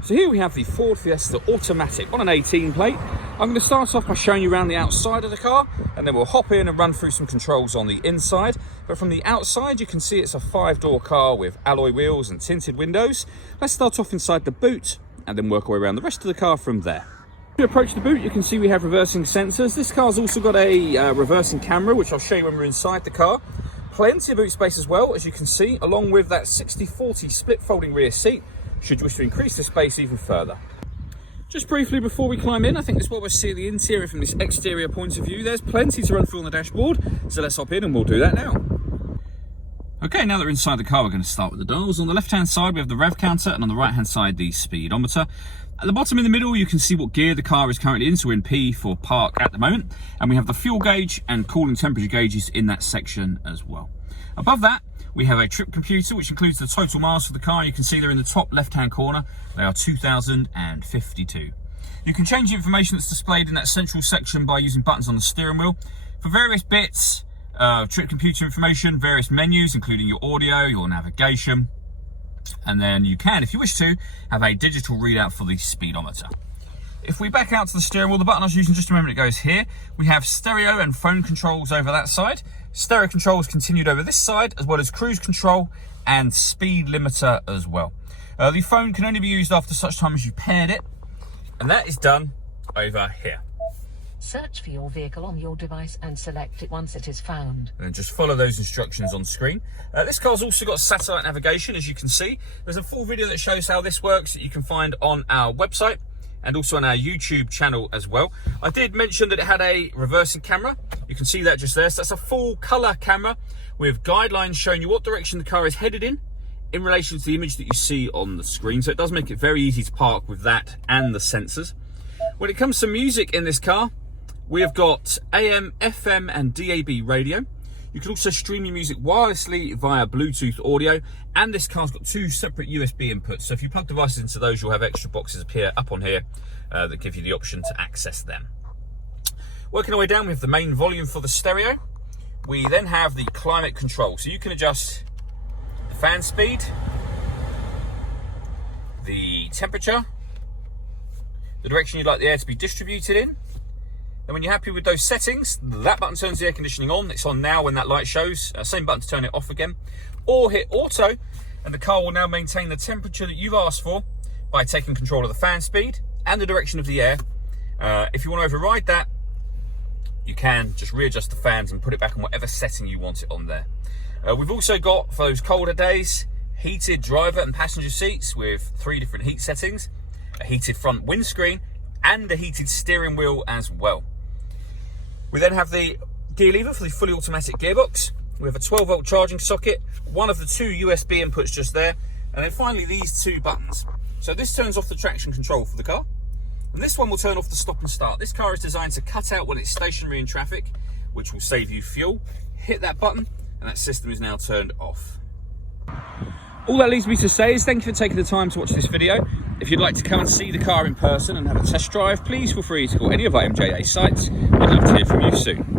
So here we have the Ford Fiesta automatic on an 18 plate. I'm going to start off by showing you around the outside of the car, and then we'll hop in and run through some controls on the inside. But from the outside, you can see it's a 5-door car with alloy wheels and tinted windows. Let's start off inside the boot and then work our way around the rest of the car from there. If you approach the boot, you can see we have reversing sensors. This car's also got a reversing camera, which I'll show you when we're inside the car. Plenty of boot space as well, as you can see, along with that 60/40 split folding rear seat, should you wish to increase the space even further. Just briefly before we climb in, I think this is what we'll see the interior from this exterior point of view. There's plenty to run through on the dashboard, so let's hop in and we'll do that now. Okay, now that we're inside the car, we're going to start with the dials. On the left-hand side, we have the rev counter, and on the right-hand side, the speedometer. At the bottom in the middle, you can see what gear the car is currently in, so we're in P for park at the moment. And we have the fuel gauge and cooling temperature gauges in that section as well. Above that, we have a trip computer, which includes the total miles for the car. You can see they're in the top left-hand corner. They are 2,052. You can change the information that's displayed in that central section by using buttons on the steering wheel. For various bits, trip computer information, various menus, including your audio, your navigation, and then you can, if you wish to, have a digital readout for the speedometer. If we back out to the steering wheel, the button I was using just a moment ago is here. We have stereo and phone controls over that side. Stereo controls continued over this side, as well as cruise control and speed limiter as well. The phone can only be used after such time as you paired it, and that is done over here. Search for your vehicle on your device and select it once it is found. And then just follow those instructions on screen. This car's also got satellite navigation, as you can see. There's a full video that shows how this works that you can find on our website and also on our YouTube channel as well. I did mention that it had a reversing camera. You can see that just there. So that's a full color camera with guidelines showing you what direction the car is headed in relation to the image that you see on the screen. So it does make it very easy to park with that and the sensors. When it comes to music in this car, we have got AM, FM and DAB radio. You can also stream your music wirelessly via Bluetooth audio, and this car's got 2 separate USB inputs. So if you plug devices into those, you'll have extra boxes appear up on here that give you the option to access them. Working our way down, we have the main volume for the stereo. We then have the climate control. So you can adjust the fan speed, the temperature, the direction you'd like the air to be distributed in. And when you're happy with those settings, that button turns the air conditioning on. It's on now when that light shows. Same button to turn it off again. Or hit auto, and the car will now maintain the temperature that you've asked for by taking control of the fan speed and the direction of the air. If you want to override that, you can just readjust the fans and put it back on whatever setting you want it on there. We've also got, for those colder days, heated driver and passenger seats with 3 different heat settings, a heated front windscreen, and a heated steering wheel as well. We then have the gear lever for the fully automatic gearbox. We have a 12-volt charging socket, one of the 2 USB inputs just there, and then finally these 2 buttons. So this turns off the traction control for the car, and this one will turn off the stop and start. This car is designed to cut out when it's stationary in traffic, which will save you fuel. Hit that button, and that system is now turned off. All that leaves me to say is thank you for taking the time to watch this video. If you'd like to come and see the car in person and have a test drive, please feel free to call any of our MJA sites. I'd love to hear from you soon.